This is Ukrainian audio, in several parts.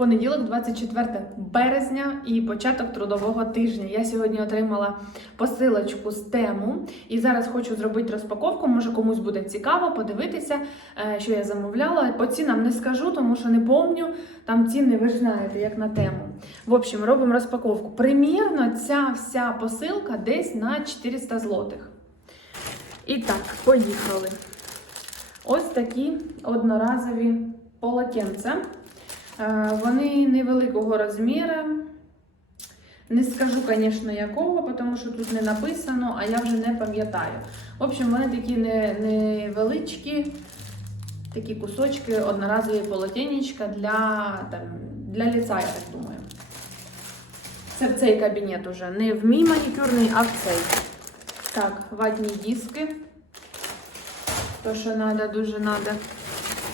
Понеділок, 24 березня і початок трудового тижня. Я сьогодні отримала посилочку з тему і зараз хочу зробити розпаковку. Може комусь буде цікаво подивитися, е, що я замовляла. По цінам не скажу, тому що не помню. Там ціни, ви ж знаєте, як на тему. В общем, робимо розпаковку. Примірно ця вся посилка десь на 400 злотих. І так, поїхали. Ось такі одноразові полотенця. Е, Вони невеликого розміру. Не скажу, звісно, якого, тому що тут не написано, а я вже не пам'ятаю. В общем, вони такі невеличкі, такі кусочки, одноразові полотенечка для, там, для ліца, я так думаю. Це в цей кабінет уже. Не в мій манікюрний, а в цей. Так, ватні диски. То, що треба, дуже треба.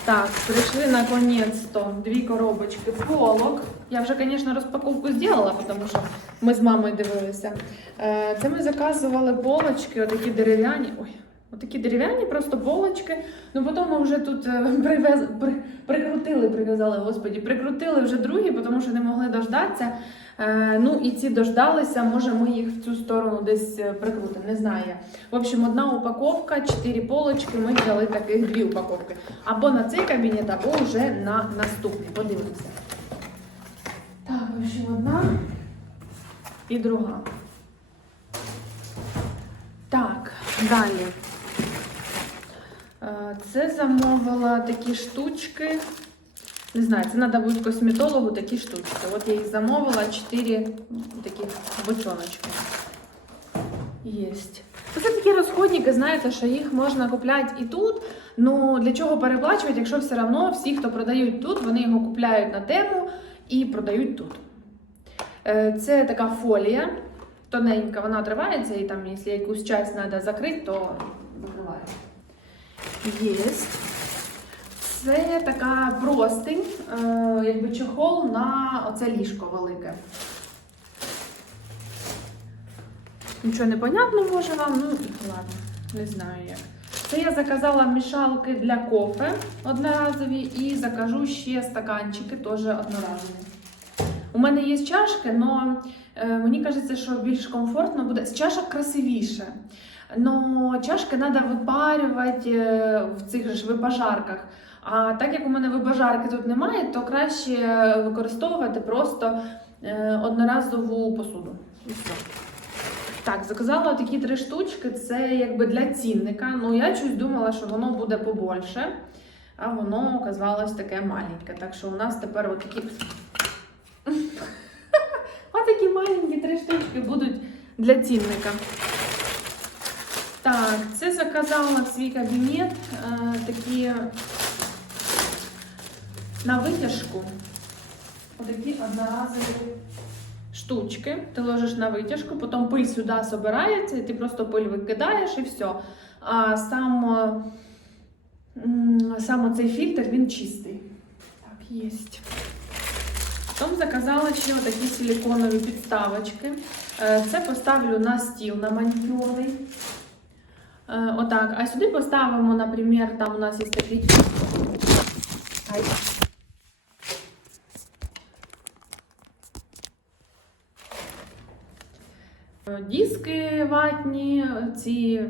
Так, прийшли наконец-то дві коробочки полок. Я вже, звісно, розпаковку зробила, тому що ми з мамою дивилися. Е, Це ми заказували полочки, отакі дерев'яні. Ой, отакі дерев'яні просто полочки. Ну потім ми вже тут е, привез, при, прикрутили, прив'язали, господі, прикрутили вже другі, тому що не могли дождатися. Е, Ну і ці дождалися, може ми їх в цю сторону десь е, прикрутимо, не знаю. В общем, одна упаковка, чотири полочки, ми взяли таких дві упаковки. Або на цей кабінет, або вже на наступний. Подивимося. Так, в общем, одна і друга. Так, далі. Е, Це замовила такі штучки. Не знаю, це треба буде косметологу такі штучки. От я їх замовила 4 таких бочоночки. Єсть. Це такі розходники, знаєте, що їх можна купляти і тут. Ну для чого переплачувати, якщо все одно всі, хто продають тут, вони його купляють на тему і продають тут. Е, Це така фолія тоненька, вона тривається, і там, якщо якусь часть треба закрити, то закривається. Єсть. Це така простинь, е, якби чохол на оце ліжко велике. Нічого не понятно може вам, ну ладно, не знаю як. Це я заказала мішалки для кофе одноразові і закажу ще стаканчики теж одноразові. У мене є чашки, але мені кажеться, що більш комфортно буде. З чашок красивіше. Но чашки треба випарювати е, в цих же випажарках. А так як у мене вибажарки тут немає, то краще використовувати просто е, одноразову посуду. Так, заказала такі три штучки. Це якби для цінника. Ну я щось думала, що воно буде побольше, а воно оказалось таке маленьке. Так що у нас тепер отакі. Отакі маленькі три штучки будуть для цінника. Так, це заказала в свій кабінет е, такі на витяжку. Отакі одноразові штучки. Ти ложиш на витяжку, потім пиль сюди збирається, і ти просто пиль викидаєш і все. А сам, е, сам оцей фільтр він чистий. Так, є. Потім заказала ще такі силиконові підставочки. Е, Це поставлю на стіл на манікюрний. Е, Отак. А сюди поставимо, наприклад, там у нас є такий. Ай. Е, Диски ватні, ці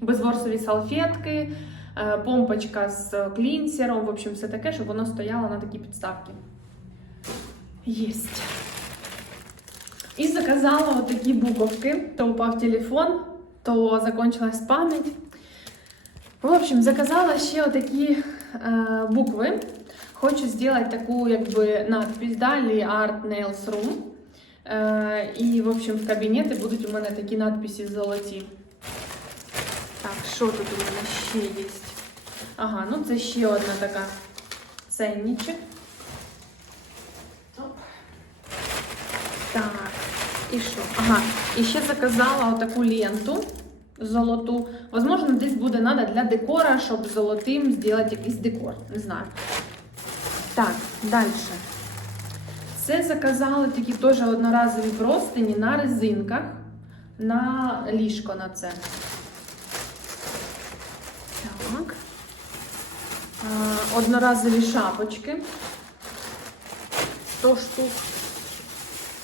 безворсові салфетки, е, помпочка з клінсером, в общем, все таке, щоб воно стояло на такі підставки. Єсть. І заказала от такі буковки. То упав телефон, то закончилась пам'ять. В общем, заказала ще отакі е, букви. Хочу зробити таку якби надпись далі Art Nails Room. Е, і, в общем, в кабінеті будуть у мене такі надписи золоті. Так, що тут у мене ще є? Ага, ну це ще одна така ценничок. Так, і що? Ага, і ще заказала отаку ленту золоту. Возможно, десь буде треба для декора, щоб золотим зробити якийсь декор. Не знаю. Так, далі. Це заказали такі теж одноразові простині на резинках, на ліжко на це. Так. Одноразові шапочки. 100 штук.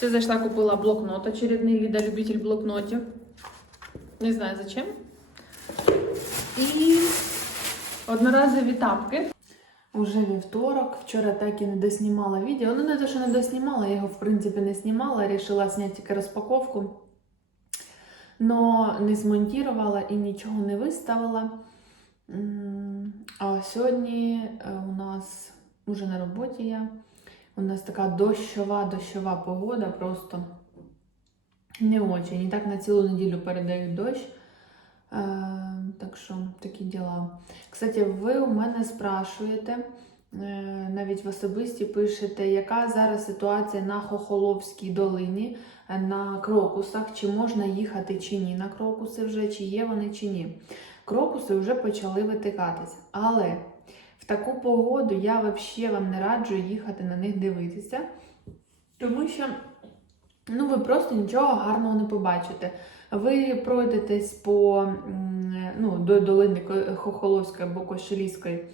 Це зайшла, купила блокнот, очередний Ліда любитель блокнотів. Не знаю зачем. І одноразові тапки. Уже вівторок. Вчора так і не доснімала відео. Ну, не те, що не доснімала, я його, в принципі, не знімала. Рішила зняти тільки розпаковку. Но не змонтувала і нічого не виставила. А сьогодні е, у нас уже на роботі я. У нас така дощова, дощова погода, просто не очень. І так на цілу неділю передають дощ. Е, так що такі діла. Кстати, ви у мене спрашуєте, е, навіть в особисті пишете, яка зараз ситуація на Хохоловській долині, е, на крокусах, чи можна їхати чи ні на крокуси вже, чи є вони чи ні. Крокуси вже почали витикатись. Але в таку погоду я взагалі вам не раджу їхати на них дивитися, тому що ну, ви просто нічого гарного не побачите. Ви пройдетесь по ну, до долини Хохоловської або Кошелівської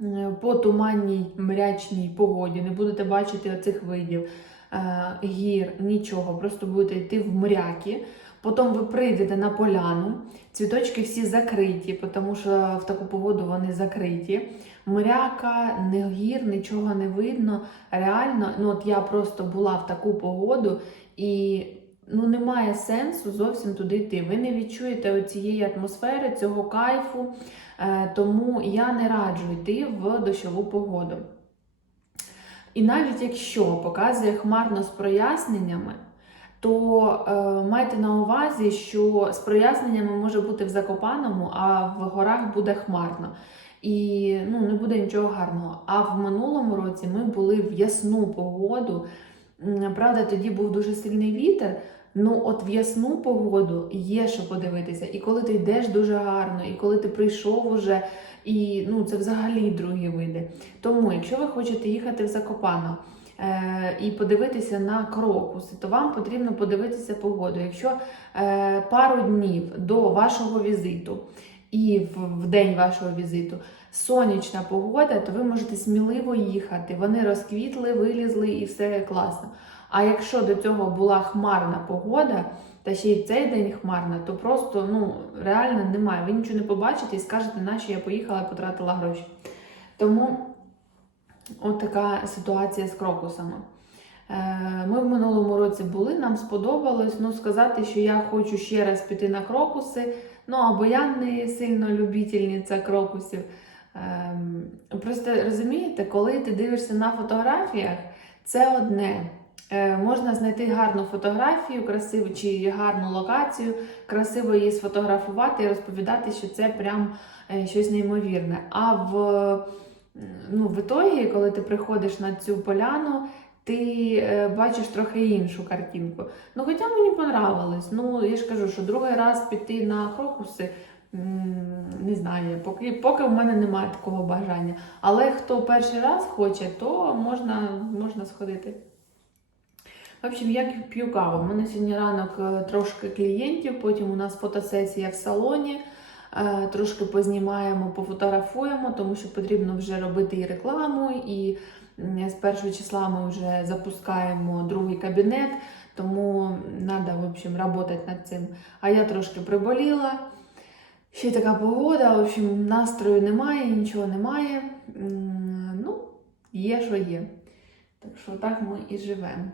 е, по туманній мрячній погоді, не будете бачити оцих видів е, гір, нічого, просто будете йти в мряки. Потім ви прийдете на поляну, цвіточки всі закриті, тому що в таку погоду вони закриті. Мряка, не гір, нічого не видно. Реально, ну от я просто була в таку погоду і ну немає сенсу зовсім туди йти. Ви не відчуєте цієї атмосфери, цього кайфу, е, тому я не раджу йти в дощову погоду. І навіть якщо показує хмарно з проясненнями, то е, майте на увазі, що з проясненнями може бути в Закопаному, а в горах буде хмарно. І ну, не буде нічого гарного. А в минулому році ми були в ясну погоду. Правда, тоді був дуже сильний вітер. Ну, от в ясну погоду є що подивитися. І коли ти йдеш дуже гарно, і коли ти прийшов уже, і ну, це взагалі другі види. Тому, якщо ви хочете їхати в Закопано і подивитися на крокуси, то вам потрібно подивитися погоду. Якщо е, пару днів до вашого візиту і в день вашого візиту сонячна погода, то ви можете сміливо їхати. Вони розквітли, вилізли і все класно. А якщо до цього була хмарна погода, та ще й цей день хмарна, то просто ну, реально немає. Ви нічого не побачите і скажете, наче я поїхала і потратила гроші. Тому от така ситуація з крокусами. Е, Ми в минулому році були, нам сподобалось. Ну, сказати, що я хочу ще раз піти на крокуси. Ну, або я не сильно любительниця крокусів. Ем, Просто розумієте, коли ти дивишся на фотографіях, це одне. Е, Можна знайти гарну фотографію, красиву чи гарну локацію, красиво її сфотографувати і розповідати, що це прям е, щось неймовірне. А в, ну, в ітогі, коли ти приходиш на цю поляну, ти е, бачиш трохи іншу картинку. Ну, хоча мені понравилось. Ну, я ж кажу, що другий раз піти на крокуси. Не знаю, поки, поки в мене немає такого бажання. Але хто перший раз хоче, то можна, можна сходити. В общем, я п'ю каву. У мене сьогодні ранок е, трошки клієнтів, потім у нас фотосесія в салоні. Е, Трошки познімаємо, пофотографуємо, тому що потрібно вже робити і рекламу, і з першого числа ми вже запускаємо другий кабінет, тому треба, в общем, працювати над цим. А я трошки приболіла. Ще така погода, в общем, настрою немає, нічого немає. Ну, є, що є. Так що так ми і живемо.